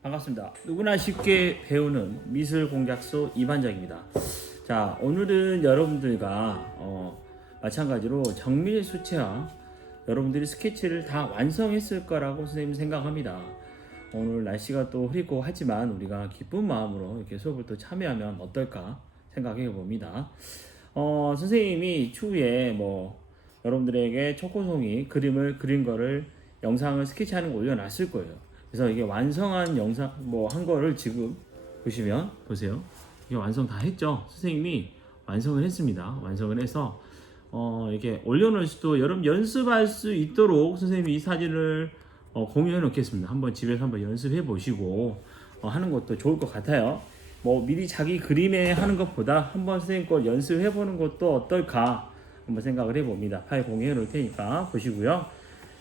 반갑습니다. 누구나 쉽게 배우는 미술 공작소 이반장입니다. 자, 오늘은 여러분들과 마찬가지로 정밀 수채화 여러분들이 스케치를 다 완성했을 거라고 선생님 생각합니다. 오늘 날씨가 또 흐리고 하지만 우리가 기쁜 마음으로 이렇게 수업을 또 참여하면 어떨까 생각해 봅니다. 선생님이 추후에 여러분들에게 초코송이 그림을 그린 거를 영상을 스케치하는 거 올려놨을 거예요. 그래서 이게 완성한 영상 한 거를 지금 보시면 보세요. 이게 완성 다 했죠. 선생님이 완성을 했습니다. 완성을 해서 이렇게 올려놓을 수도 여러분 연습할 수 있도록 선생님이 이 사진을 공유해 놓겠습니다. 한번 집에서 한번 연습해 보시고 하는 것도 좋을 것 같아요. 미리 자기 그림에 하는 것보다 한번 선생님 거 연습해 보는 것도 어떨까 한번 생각을 해 봅니다. 파일 공유해 놓을 테니까 보시고요.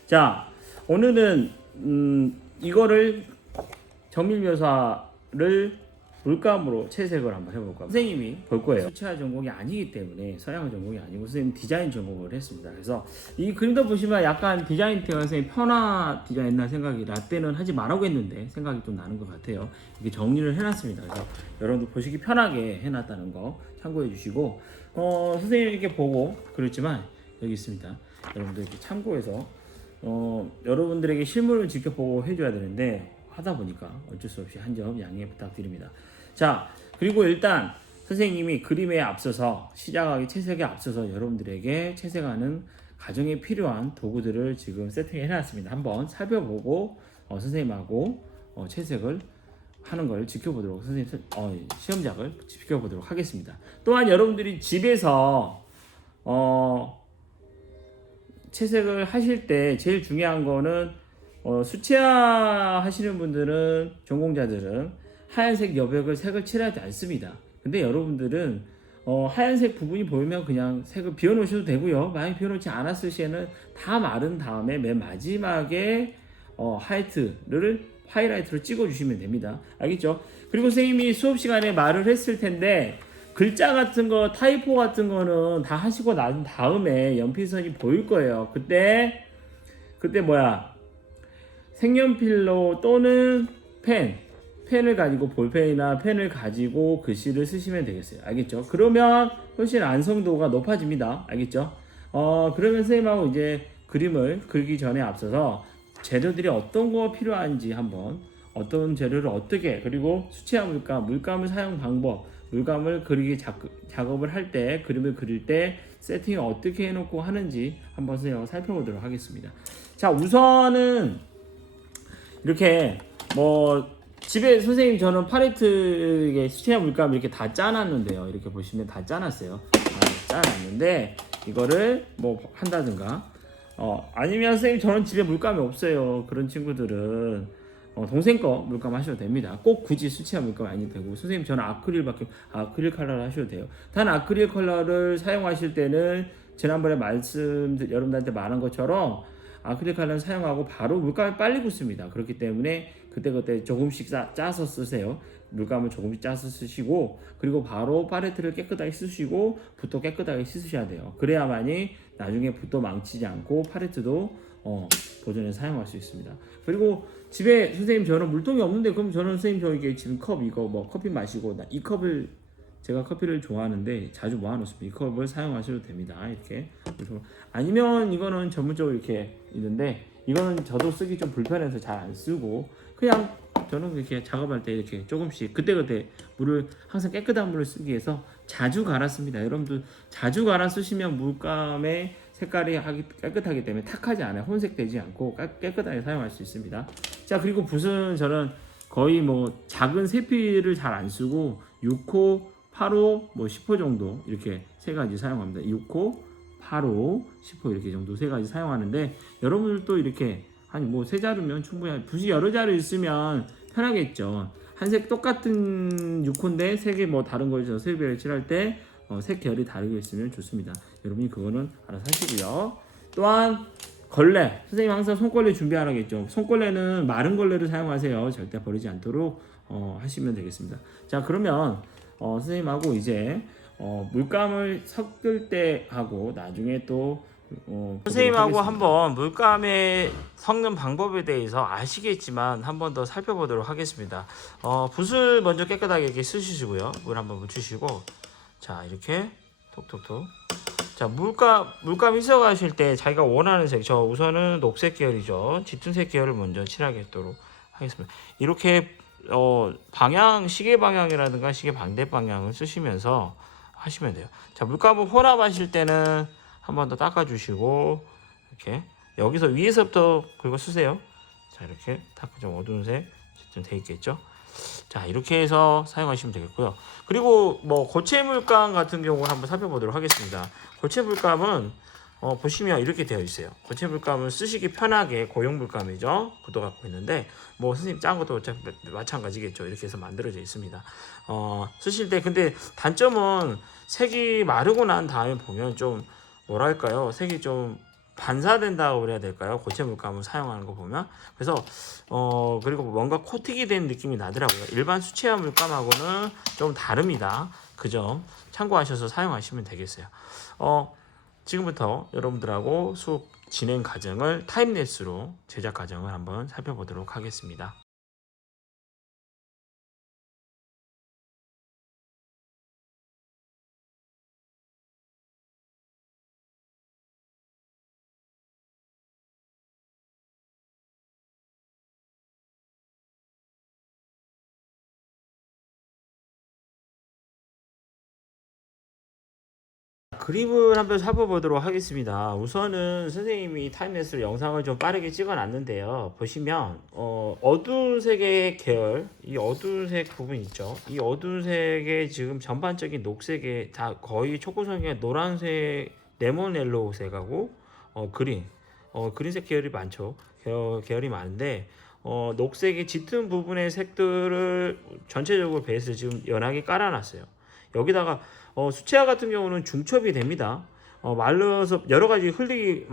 자, 오늘은 이거를 정밀 묘사를 물감으로 채색을 한번 해볼 겁니다. 선생님이 볼 거예요. 수채화 전공이 아니기 때문에 서양화 전공이 아니고 선생님 디자인 전공을 했습니다. 그래서 이 그림도 보시면 약간 디자인 때가 선생님 편화 디자인 옛날 생각이 나 때는 하지 말라고 했는데 생각이 좀 나는 것 같아요. 이렇게 정리를 해놨습니다. 그래서 여러분들 보시기 편하게 해놨다는 거 참고해 주시고 선생님 이렇게 보고 그렇지만 여기 있습니다. 여러분들 이렇게 참고해서 여러분들에게 실물을 직접 보고 해줘야 되는데 하다 보니까 어쩔 수 없이 한 점 양해 부탁드립니다. 자, 그리고 일단 선생님이 그림에 앞서서 시작하기 채색에 앞서서 여러분들에게 채색하는 과정에 필요한 도구들을 지금 세팅해 놨습니다. 한번 살펴보고 선생님하고 채색을 하는 걸 지켜보도록 선생님 시험작을 지켜보도록 하겠습니다. 또한 여러분들이 집에서 채색을 하실 때 제일 중요한 거는 수채화 하시는 분들은 전공자들은 하얀색 여백을 색을 칠하지 않습니다. 근데 여러분들은 하얀색 부분이 보이면 그냥 색을 비워놓으셔도 되고요. 많이 비워놓지 않았을 시에는 다 마른 다음에 맨 마지막에 하이라이트를 찍어주시면 됩니다. 알겠죠? 그리고 선생님이 수업 시간에 말을 했을 텐데 글자 같은 거, 타이포 같은 거는 다 하시고 난 다음에 연필선이 보일 거예요. 그때 색연필로 또는 펜을 가지고 볼펜이나 펜을 가지고 글씨를 쓰시면 되겠어요. 알겠죠? 그러면 훨씬 완성도가 높아집니다. 알겠죠? 그러면 선생님하고 이제 그림을 그리기 전에 앞서서 재료들이 어떤 거 필요한지 한번 어떤 재료를 어떻게 그리고 수채화 물감을 사용 방법 물감을 그리기 작업을 할 때 그림을 그릴 때 세팅을 어떻게 해놓고 하는지 한번 선생님하고 살펴보도록 하겠습니다. 자, 우선은 이렇게 집에 선생님 저는 팔레트에 수채화 물감 이렇게 다 짜놨는데요. 이렇게 보시면 다 짜놨어요. 짜놨는데 이거를 한다든가 아니면 선생님 저는 집에 물감이 없어요. 그런 친구들은 동생 거 물감 하셔도 됩니다. 꼭 굳이 수채화 물감 아니도 되고 선생님 저는 아크릴 컬러를 하셔도 돼요. 단 아크릴 컬러를 사용하실 때는 지난번에 여러분들한테 말한 것처럼 아크릴 컬러를 사용하고 바로 물감이 빨리 굳습니다. 그렇기 때문에 그때 조금씩 짜서 쓰세요. 물감을 조금씩 짜서 쓰시고 그리고 바로 팔레트를 깨끗하게 쓰시고 붓도 깨끗하게 씻으셔야 돼요. 그래야만이 나중에 붓도 망치지 않고 팔레트도 보존해 사용할 수 있습니다. 그리고 집에 선생님 저는 물통이 없는데 그럼 저는 선생님 저에게 지금 컵 이거 커피 마시고 이 컵을 제가 커피를 좋아하는데 자주 모아놓습니다. 이 컵을 사용하셔도 됩니다. 이렇게 아니면 이거는 전문적으로 이렇게 있는데 이거는 저도 쓰기 좀 불편해서 잘 안 쓰고 그냥 저는 이렇게 작업할 때 이렇게 조금씩 그때그때 물을 항상 깨끗한 물을 쓰기 위해서 자주 갈아 씁니다. 여러분들 자주 갈아 쓰시면 물감의 색깔이 깨끗하기 때문에 탁하지 않아요. 혼색되지 않고 깨끗하게 사용할 수 있습니다. 자, 그리고 붓은 저는 거의 작은 세필을 잘 안 쓰고 6호, 8호, 10호 정도 이렇게 세 가지 사용합니다. 6호, 8호, 10호 이렇게 정도 세 가지 사용하는데 여러분들도 이렇게 한 세 자루면 충분히 붓이 여러 자루 있으면 편하겠죠. 한 색 똑같은 6호인데 색이 다른 거죠. 색별을 칠할 때 색 결이 다르게 있으면 좋습니다. 여러분이 그거는 알아서 하시고요. 또한 걸레 선생님 항상 손걸레 준비하라고 했죠. 손걸레는 마른 걸레를 사용하세요. 절대 버리지 않도록 하시면 되겠습니다. 자, 그러면 선생님하고 이제 물감을 섞을 때 하고 나중에 또 선생님하고 하겠습니다. 한번 물감의 섞는 방법에 대해서 아시겠지만 한 번 더 살펴보도록 하겠습니다. 붓을 먼저 깨끗하게 이렇게 쓰시고요. 물 한번 묻히시고, 자 이렇게 톡톡톡. 자 물감 희석하실 때 자기가 원하는 색, 저 우선은 녹색 계열이죠. 짙은색 계열을 먼저 칠하겠도록 하겠습니다. 이렇게 방향, 시계 방향이라든가 시계 반대 방향을 쓰시면서 하시면 돼요. 자 물감을 혼합하실 때는 한 번 더 닦아주시고, 이렇게 여기서 위에서부터 긁어 쓰세요. 자 이렇게 딱 좀 어두운 색 좀 돼 있겠죠. 자 이렇게 해서 사용하시면 되겠고요. 그리고 뭐 고체 물감 같은 경우는 한번 살펴보도록 하겠습니다. 고체 물감은 보시면 이렇게 되어 있어요. 고체 물감은 쓰시기 편하게 고용 물감이죠. 구도 갖고 있는데 뭐 선생님 짠 것도 어차피 마찬가지겠죠. 이렇게 해서 만들어져 있습니다. 쓰실 때 근데 단점은 색이 마르고 난 다음에 보면 좀 뭐랄까요, 색이 좀 반사된다고 그래야 될까요? 고체 물감을 사용하는 거 보면. 그래서 그리고 뭔가 코팅이 된 느낌이 나더라고요. 일반 수채화 물감하고는 좀 다릅니다. 그 점 참고하셔서 사용하시면 되겠어요. 지금부터 여러분들하고 수업 진행 과정을 타임랩스로 제작 과정을 한번 살펴보도록 하겠습니다. 그림을 한번 살펴보도록 하겠습니다. 우선은 선생님이 타임랩스 영상을 좀 빠르게 찍어 놨는데요. 보시면 어두운 색의 계열, 이 어두운 색 부분 있죠. 이 어두운 색의 지금 전반적인 녹색에 다 거의 초고속의 노란색, 레몬 옐로우 색하고 그린색 계열이 많죠. 계열이 많은데 녹색의 짙은 부분의 색들을 전체적으로 베이스 지금 연하게 깔아놨어요. 여기다가 수채화 같은 경우는 중첩이 됩니다. 말려서 여러 가지 흘리기,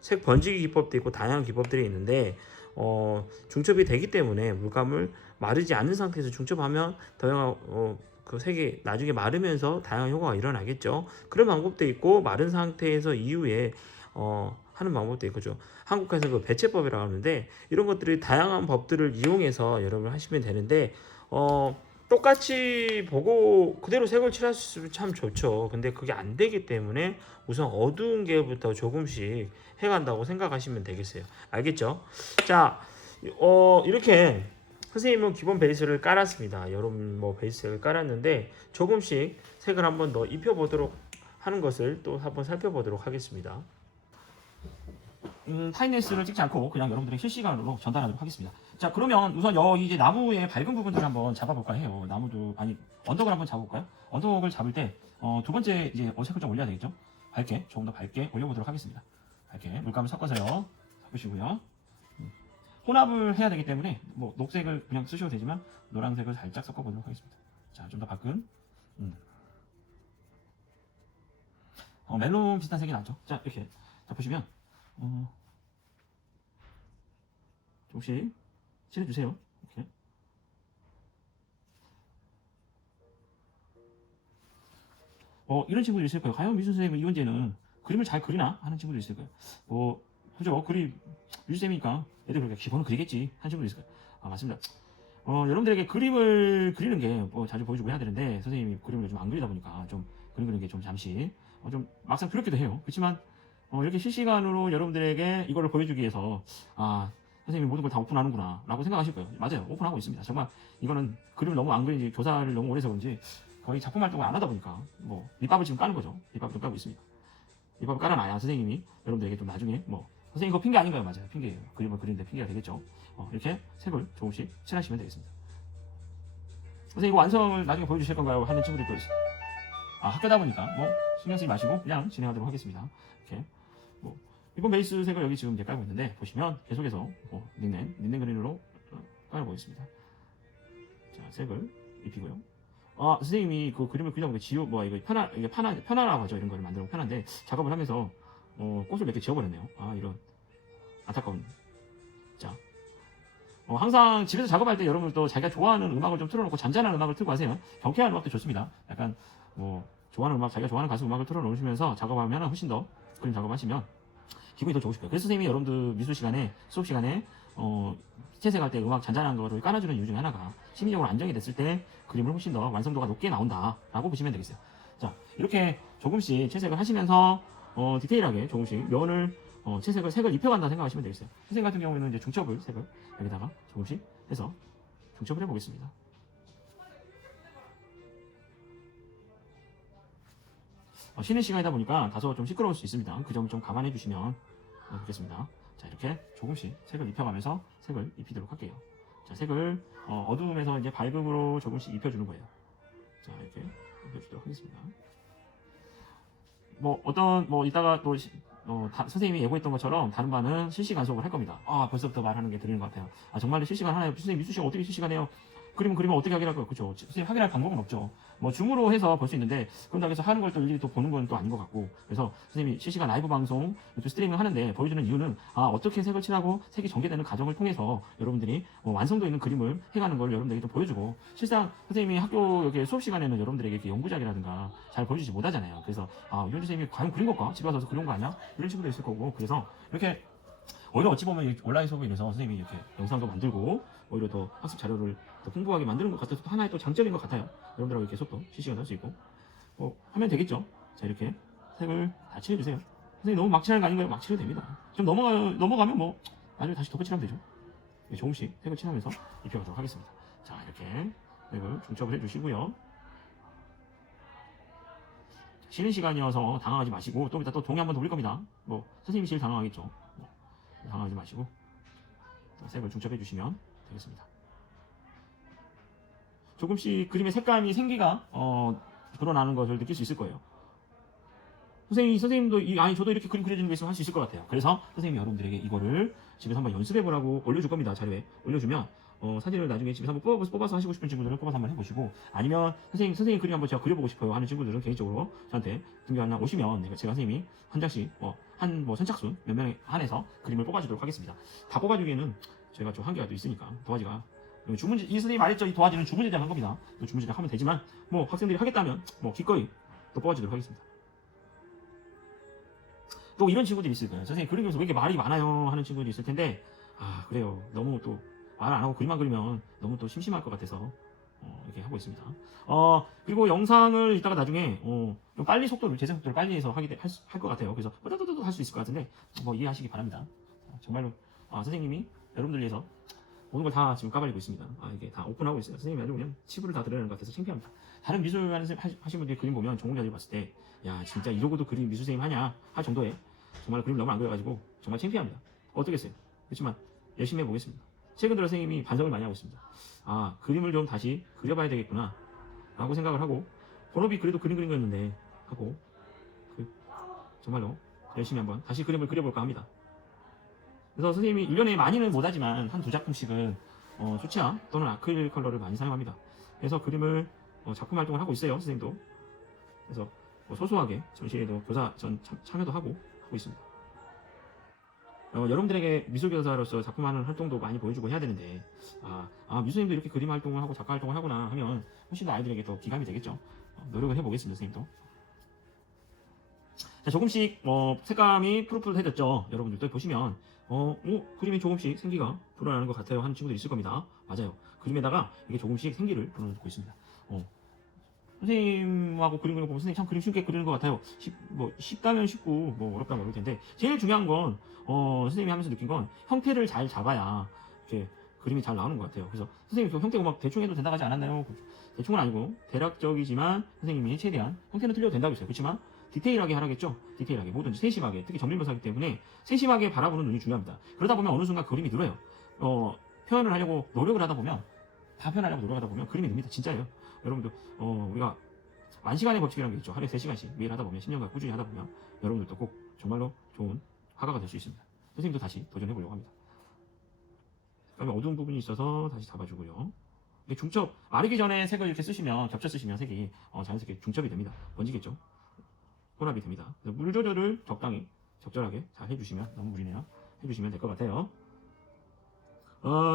색 번지기 기법도 있고 다양한 기법들이 있는데 중첩이 되기 때문에 물감을 마르지 않는 상태에서 중첩하면 그 색이 나중에 마르면서 다양한 효과가 일어나겠죠. 그런 방법도 있고 마른 상태에서 이후에 하는 방법도 있고, 한국에서 그 배채법이라고 하는데 이런 것들이 다양한 법들을 이용해서 여러분 하시면 되는데 똑같이 보고 그대로 색을 칠할 수 있으면 참 좋죠. 근데 그게 안 되기 때문에 우선 어두운 계부터 조금씩 해간다고 생각하시면 되겠어요. 알겠죠? 자, 이렇게 선생님은 기본 베이스를 깔았습니다. 여러분 뭐 베이스를 깔았는데 조금씩 색을 한번 더 입혀보도록 하는 것을 또 한번 살펴보도록 하겠습니다. 타임랩스를 찍지 않고 그냥 여러분들의 실시간으로 전달하도록 하겠습니다. 자, 그러면 우선 여기 이제 나무의 밝은 부분들을 한번 잡아볼까 해요. 나무도 언덕을 한번 잡아볼까요? 언덕을 잡을 때 두 번째 이제 색을 좀 올려야 되겠죠? 조금 더 밝게 올려보도록 하겠습니다. 밝게 물감을 섞어서요. 섞으시고요. 혼합을 해야 되기 때문에 뭐 녹색을 그냥 쓰셔도 되지만 노란색을 살짝 섞어보도록 하겠습니다. 자, 좀 더 밝은 멜론 비슷한 색이 나죠? 자, 이렇게 자 보시면 조금씩 칠해주세요. 이렇게. 이런 친구도 있을 거예요. 과연 미술 선생님 이원재는 그림을 잘 그리나 하는 친구도 있을 거예요. 그죠? 미술쌤이니까 애들 그렇게 기본은 그리겠지 하는 친구도 있을 거예요. 맞습니다. 여러분들에게 그림을 그리는 게 자주 보여주고 해야 되는데 선생님이 그림을 좀 안 그리다 보니까 좀 그림 그리는 게 좀 잠시 좀 막상 두렵기도 해요. 그렇지만 이렇게 실시간으로 여러분들에게 이거를 보여주기 위해서 선생님이 모든 걸 다 오픈하는구나 라고 생각하실 거예요. 맞아요. 오픈하고 있습니다. 정말 이거는 그림을 너무 안 그린지 교사를 너무 오래 해서 그런지 거의 작품 활동을 안 하다 보니까 밑밥을 지금 까는 거죠. 밑밥을 좀 까고 있습니다. 밑밥을 깔아놔야 선생님이 여러분들에게 좀 나중에 선생님 이거 핑계 아닌가요? 맞아요. 핑계예요. 그림을 그리는데 핑계가 되겠죠. 이렇게 색을 조금씩 칠하시면 되겠습니다. 선생님 이거 완성을 나중에 보여주실 건가요? 하는 친구들이 또 있어요. 학교다 보니까 신경 쓰지 마시고 그냥 진행하도록 하겠습니다. 이렇게 이번 베이스 색을 여기 지금 이제 깔고 있는데 보시면 계속해서 닉넨 그린으로 깔아보겠습니다. 자, 색을 입히고요. 선생님이 그 그림을 그리다 보니까 이게 편하라고 하죠. 이런 거를 만들면 편한데 작업을 하면서 꽃을 몇 개 지워버렸네요. 이런 안타까운. 자, 항상 집에서 작업할 때 여러분 또 자기가 좋아하는 음악을 좀 틀어놓고 잔잔한 음악을 틀고 하세요. 경쾌한 음악도 좋습니다. 약간 좋아하는 음악, 자기가 좋아하는 가수 음악을 틀어놓으시면서 작업하면 훨씬 더 그림 작업하시면 기분이 더 좋으실 거예요. 그래서 선생님이 여러분들 미술 시간에, 수업 시간에 채색할 때 음악 잔잔한 거를 깔아주는 이유 중에 하나가 심리적으로 안정이 됐을 때 그림을 훨씬 더 완성도가 높게 나온다라고 보시면 되겠어요. 자, 이렇게 조금씩 채색을 하시면서 디테일하게 조금씩 면을 채색을 색을 입혀간다 생각하시면 되겠어요. 선생님 같은 경우에는 이제 중첩을 색을 여기다가 조금씩 해서 중첩을 해보겠습니다. 쉬는 시간이다 보니까 다소 좀 시끄러울 수 있습니다. 그 점 좀 감안해 주시면 좋겠습니다. 자, 이렇게 조금씩 색을 입혀가면서 색을 입히도록 할게요. 자, 색을 어두움에서 이제 밝음으로 조금씩 입혀주는 거예요. 자, 이렇게 입혀주도록 하겠습니다. 이따가 또 선생님이 예고했던 것처럼 다른 반은 실시간 수업을 할 겁니다. 벌써부터 말하는 게 들리는 것 같아요. 정말로 실시간 하나요? 선생님 미술 시간 어떻게 실시간해요? 그림을 어떻게 확인할까요? 그렇죠. 선생님 확인할 방법은 없죠. 줌으로 해서 볼 수 있는데, 그런다고 해서 하는 걸 또 일일이 또 보는 건 또 아닌 것 같고, 그래서 선생님이 실시간 라이브 방송, 또 스트리밍 하는데 보여주는 이유는, 어떻게 색을 칠하고 색이 전개되는 과정을 통해서 여러분들이 완성도 있는 그림을 해가는 걸 여러분들에게 또 보여주고, 실상 선생님이 학교 여기 수업 시간에는 여러분들에게 이렇게 연구작이라든가 잘 보여주지 못하잖아요. 그래서, 이현 선생님이 과연 그린 걸까? 집에 와서 그런 거 아니야? 이런 친구도 있을 거고, 그래서 이렇게 오히려 어찌 보면 온라인 수업에 인해서 선생님이 이렇게 영상도 만들고 오히려 더 학습 자료를 더 풍부하게 만드는 것 같아서 또 하나의 또 장점인 것 같아요. 여러분들하고 이렇게 수업도 실시간 할 수 있고 하면 되겠죠. 자, 이렇게 색을 다 칠해주세요. 선생님 너무 막 칠하는 거 아닌가요? 막 칠해도 됩니다. 좀 넘어가면 나중에 다시 덧칠하면 되죠. 조금씩 색을 칠하면서 입혀가도록 하겠습니다. 자, 이렇게 색을 중첩을 해주시고요. 쉬는 시간이어서 당황하지 마시고 또 이따 또 종이 한 번 더 올릴 겁니다. 선생님이 제일 당황하겠죠. 당황하지 마시고 색을 중첩해 주시면 되겠습니다. 조금씩 그림의 색감이 생기가 드러나는 것을 느낄 수 있을 거예요. 선생님도 저도 이렇게 그림 그려지는 거 있으면 할 수 있을 것 같아요. 그래서 선생님이 여러분들에게 이거를 집에서 한번 연습해 보라고 올려줄 겁니다. 자료에 올려주면 사진을 나중에 집에서 한번 뽑아서 하시고 싶은 친구들은 뽑아서 한번 해보시고, 아니면 선생님 그림 한번 제가 그려보고 싶어요 하는 친구들은 개인적으로 저한테 등교 하나 오시면 제가 선생님이 한 장씩 선착순 몇 명에 한해서 그림을 뽑아주도록 하겠습니다. 다 뽑아주기에는 제가 좀 한계가 또 있으니까 도화지가 이 선생님이 말했죠. 이 도화지는 주문 제작한 겁니다. 주문 제작하면 되지만 학생들이 하겠다면 기꺼이 또 뽑아주도록 하겠습니다. 또 이런 친구들이 있을 거예요. 선생님 그리면서 왜 이렇게 말이 많아요 하는 친구들이 있을 텐데, 그래요. 너무 또 말 안 하고 그림만 그리면 너무 또 심심할 것 같아서 이렇게 하고 있습니다. 그리고 영상을 이따가 나중에 좀 빨리 재생 속도를 빨리 해서 할 것 같아요. 그래서 빠다다다도 할 수 있을 것 같은데 이해하시기 바랍니다. 정말로 선생님이 여러분들 위해서 모든 걸 다 지금 까발리고 있습니다. 이게 다 오픈하고 있어요. 선생님이 아주 그냥 치부를 다 드러내는 것 같아서 창피합니다. 다른 미술 하신 분들이 그림 보면 전공자들이 봤을 때, 야 진짜 이러고도 그림 미술 선생님 하냐 할 정도에 정말 그림 너무 안 그려가지고 정말 창피합니다. 어떻겠어요? 그렇지만 열심히 해보겠습니다. 최근 들어 선생님이 반성을 많이 하고 있습니다. 그림을 좀 다시 그려봐야 되겠구나 라고 생각을 하고, 본업이 그래도 그림 그린 거였는데 하고 정말로 열심히 한번 다시 그림을 그려볼까 합니다. 그래서 선생님이 1년에 많이는 못하지만 한 2작품씩은 수채화 또는 아크릴 컬러를 많이 사용합니다. 그래서 그림을 작품 활동을 하고 있어요. 선생님도. 그래서 소소하게 전시회도 교사 참여도 하고 있습니다. 여러분들에게 미술교사로서 작품하는 활동도 많이 보여주고 해야 되는데, 미술님도 이렇게 그림 활동을 하고 작가 활동을 하구나 하면 훨씬 더 아이들에게 더 기감이 되겠죠. 노력을 해보겠습니다. 선생님도. 자, 조금씩 색감이 푸릇푸릇해졌죠. 여러분들도 보시면 그림이 조금씩 생기가 불어나는 것 같아요 하는 친구도 있을 겁니다. 맞아요. 그림에다가 이게 조금씩 생기를 불어넣고 있습니다. 선생님하고 그림 그리는 거 보면 선생님 참 그림 쉽게 그리는 것 같아요. 쉽다면 쉽고 어렵다면 어려울 텐데, 제일 중요한 건 선생님이 하면서 느낀 건 형태를 잘 잡아야 이렇게 그림이 잘 나오는 것 같아요. 그래서 선생님 형태가 대충 해도 된다고 하지 않았나요? 대충은 아니고 대략적이지만 선생님이 최대한 형태는 틀려도 된다고 했어요. 그렇지만 디테일하게 하라겠죠. 디테일하게 뭐든지 세심하게, 특히 정밀묘사이기 때문에 세심하게 바라보는 눈이 중요합니다. 그러다 보면 어느 순간 그림이 늘어요. 표현을 하려고 노력을 하다 보면 그림이 늡니다. 진짜예요. 여러분들 우리가 만시간의 법칙이라는 게 있죠. 하루에 3시간씩 매일 하다 보면 10년간 꾸준히 하다 보면 여러분들도 꼭 정말로 좋은 화가가 될 수 있습니다. 선생님도 다시 도전해 보려고 합니다. 그다음에 어두운 부분이 있어서 다시 잡아주고요. 중첩 마르기 전에 색을 이렇게 쓰시면 겹쳐 쓰시면 색이 자연스럽게 중첩이 됩니다. 번지겠죠. 혼합이 됩니다. 물 조절을 적절하게 잘 해주시면, 너무 무리네요. 해주시면 될 것 같아요.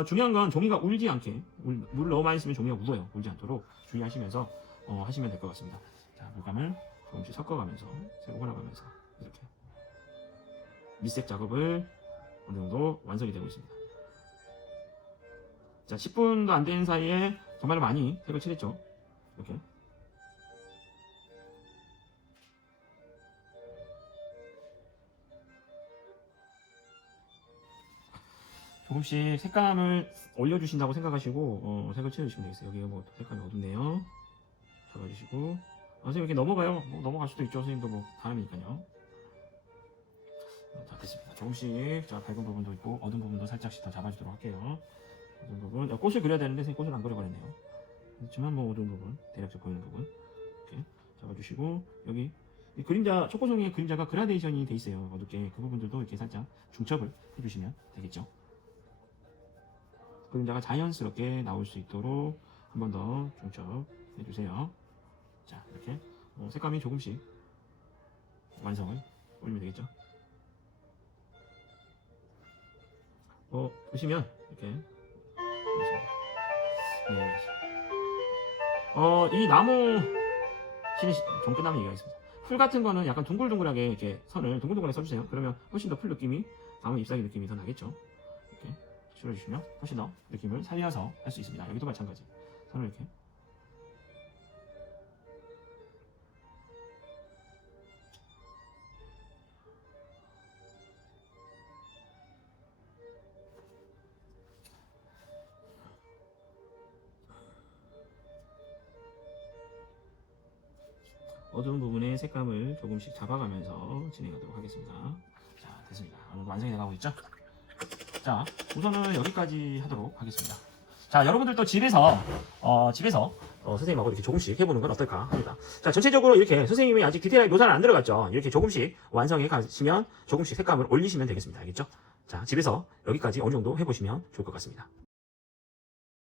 중요한 건 종이가 울지 않게, 물 너무 많이 쓰면 종이가 울어요. 울지 않도록 주의하시면서 하시면 될 것 같습니다. 자, 물감을 조금씩 섞어가면서 색을 혼합하면서 이렇게 밑색 작업을 어느 정도 완성이 되고 있습니다. 자, 10분도 안 된 사이에 정말 많이 색을 칠했죠. 이렇게. 조금씩 색감을 올려주신다고 생각하시고 색을 칠해주시면 되겠어요. 여기가 뭐 색감이 어둡네요. 잡아주시고 선생님 이렇게 넘어가요. 뭐 넘어갈 수도 있죠. 선생님도 뭐 사람이니까요. 자, 됐습니다. 조금씩 자, 밝은 부분도 있고 어두운 부분도 살짝씩 더 잡아주도록 할게요. 어두운 부분 꽃을 그려야 되는데 선생님 꽃을 안 그려버렸네요. 그렇지만 뭐 어두운 부분 대략적 보이는 부분 이렇게 잡아주시고 여기 이 그림자 초코송이의 그림자가 그라데이션이 돼 있어요. 어둡게 그 부분들도 이렇게 살짝 중첩을 해주시면 되겠죠. 그림자가 자연스럽게 나올 수 있도록 한 번 더 중첩 해주세요. 자, 이렇게 색감이 조금씩 완성을 올리면 되겠죠. 보시면 이렇게 네. 이 나무 신이 좀 끝나면 얘기가 있습니다. 풀 같은 거는 약간 둥글둥글하게 이렇게 선을 둥글둥글하게 써주세요. 그러면 훨씬 더 풀 느낌이 나무 잎사귀 느낌이 더 나겠죠. 이렇게 칠해주시면 훨씬 더 느낌을 살려서 할 수 있습니다. 여기도 마찬가지. 선을 이렇게 어두운 부분의 색감을 조금씩 잡아가면서 진행하도록 하겠습니다. 자, 됐습니다. 오늘 완성이 돼가고 있죠? 자, 우선은 여기까지 하도록 하겠습니다. 자, 여러분들도 집에서 선생님하고 이렇게 조금씩 해보는 건 어떨까 합니다. 자, 전체적으로 이렇게 선생님이 아직 디테일하게 묘사는 안 들어갔죠? 이렇게 조금씩 완성해 가시면 조금씩 색감을 올리시면 되겠습니다. 알겠죠? 자, 집에서 여기까지 어느 정도 해보시면 좋을 것 같습니다.